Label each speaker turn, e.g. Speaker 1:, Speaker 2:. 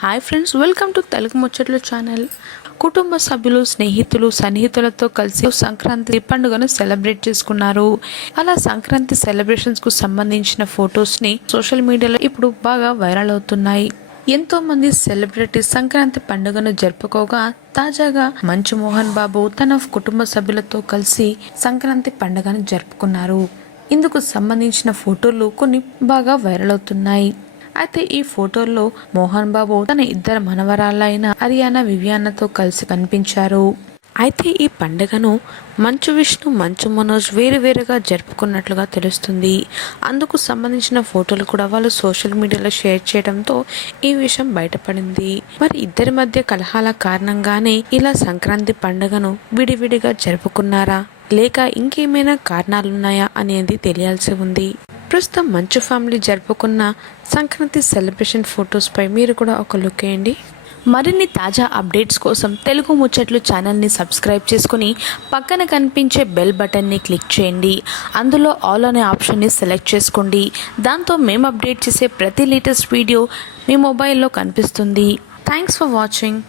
Speaker 1: Hi friends welcome to Telugu ముచ్చట్లు channel కుటుంబ సభ్యులు స్నేహితులు సన్నిహితులతో కలిసి సంక్రాంతి పండుగను సెలబ్రేట్ చేసుకున్నారు. అలా సంక్రాంతి సెలబ్రేషన్స్కు సంబంధించిన ఫొటోస్ని సోషల్ మీడియాలో ఇప్పుడు బాగా వైరల్ అవుతున్నాయి. ఎంతో మంది సెలబ్రిటీస్ సంక్రాంతి పండుగను జరుపుకోగా తాజాగా మంచు మోహన్ బాబు తన కుటుంబ సభ్యులతో కలిసి సంక్రాంతి పండుగను జరుపుకున్నారు. ఇందుకు సంబంధించిన ఫోటోలు కొన్ని బాగా వైరల్ అవుతున్నాయి. అయితే ఈ ఫోటోల్లో మోహన్ బాబు తన ఇద్దరు మనవరాళ్ళైన హరియానా వివియానాతో కలిసి కనిపించారు. అయితే ఈ పండుగను మంచు విష్ణు మంచు మనోజ్ వేరువేరుగా జరుపుకున్నట్లుగా తెలుస్తుంది. అందుకు సంబంధించిన ఫోటోలు కూడా వాళ్ళు సోషల్ మీడియాలో షేర్ చేయడంతో ఈ విషయం బయటపడింది. మరి ఇద్దరి మధ్య కలహాల కారణంగానే ఇలా సంక్రాంతి పండుగను విడివిడిగా జరుపుకున్నారా? లేక ఇంకేమైనా కారణాలున్నాయా అనేది తెలియాల్సి ఉంది. ప్రస్తుతం మంచు ఫ్యామిలీ జరుపుకున్న సంక్రాంతి సెలబ్రేషన్ ఫొటోస్పై మీరు కూడా ఒక లుక్ వేయండి. మరిన్ని తాజా అప్డేట్స్ కోసం తెలుగు ముచ్చట్లు ఛానల్ని సబ్స్క్రైబ్ చేసుకుని పక్కన కనిపించే బెల్ బటన్ని క్లిక్ చేయండి. అందులో ఆల్ అనే ఆప్షన్ని సెలెక్ట్ చేసుకోండి. దాంతో మేము అప్డేట్ చేసే ప్రతి లేటెస్ట్ వీడియో మీ మొబైల్లో కనిపిస్తుంది. Thanks for watching